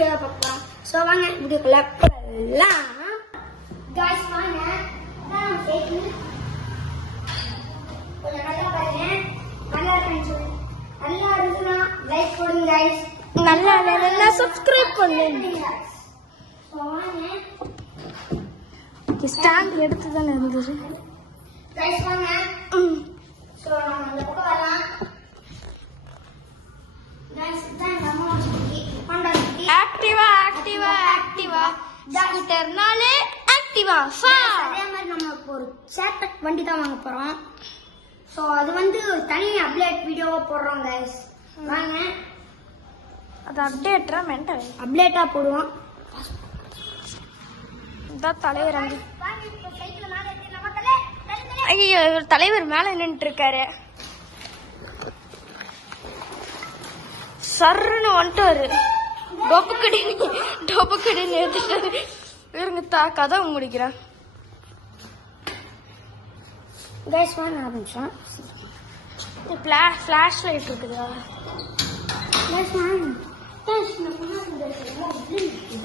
Video பார்க்கலாம். So வாங்க வீடியோக்குள்ள போகலாம். காய்ஸ் வாங்க கொஞ்சம் நல்லா பாருங்க. நல்லா இருக்குன்னு நல்லா இருக்குன்னா லைக் போடுங்க காய்ஸ். நல்லா நல்லா சப்ஸ்கிரைப் பண்ணுங்க. ஸோ வாங்க ஸ்டாண்ட் எடுத்து தானே இருந்தது காய்ஸ் வாங்க. ஸோ நம்ம இந்த பக்கம் வரலாம். ஆக்டிவா ஆக்டிவா ஆக்டிவா ஸ்கூட்டர்னாலே ஆக்டிவா அதே மாதிரி நம்ம ஒரு சேப்பட் வண்டி தான் வாங்க போறோம். ஸோ அது வந்து தனி அப்டேட் வீடியோவா போடுறோம் கைஸ். வாங்க அது அப்டேட்டா மென்டல் அப்டேட்டா போடுவோம். இதான் தலைவர் அங்கே. ஐயோ இவர் தலைவர் மேல நின்றுட்டு இருக்காரு. சர்ன்னு வந்துட்டாரு. டொப்புக்கடின்னு எடுத்துட்டாரு. இருங்க கதவை முடிக்கிறேன். கைஸ் வாங்க ஆரம்பிச்சோம். ஃபிளாஷ் லைட் இருக்குதா?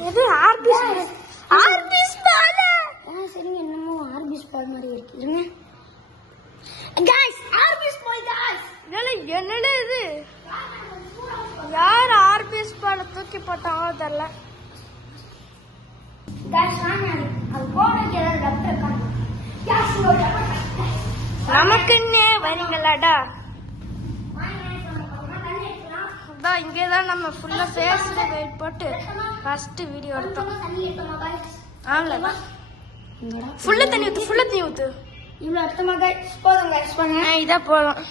எது ஆர்பிஸ் பால்? சரிங்க என்னமோ ஆர்பிஸ் பால் மாதிரி இருக்கு. இருங்க கைஸ் ஆர்பிஸ் பால் கைஸ். என்னடா இது? யார் ஆர்பிஎஸ் பால தூக்கி போட்டாங்களோ தெரியல. நமக்குன்னே வரீங்களாடா? இங்கேதான் நம்ம ஃபுல்லா ஃபேஸ்ல வெயிட் போட்டு ஃபர்ஸ்ட் வீடியோ எடுத்தோம். ஆம்ல ஃபுல்லா தண்ணி ஊத்து. இவ்வளவு அர்த்தமா கைஸ் போதும் கைஸ் பண்ணுங்க. இதா போதும்.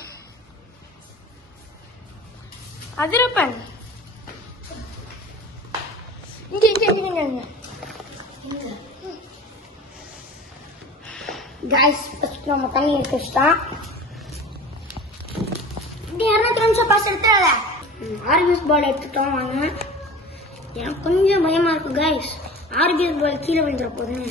அதிரப்பன் இங்க கைஸ் ஃபர்ஸ்ட் நம்ம தண்ணி எடுத்துட்டா. இப்படி 200 நிமிஷம் பாஸ் எடுத்துறல. ஆர்பிஎஸ் பால் எடுத்துட்டோம். வாங்க எனக்கு கொஞ்சம் பயமா இருக்கு கைஸ். ஆர்பிஎஸ் பால் கீழே விழுந்துற போதுங்க.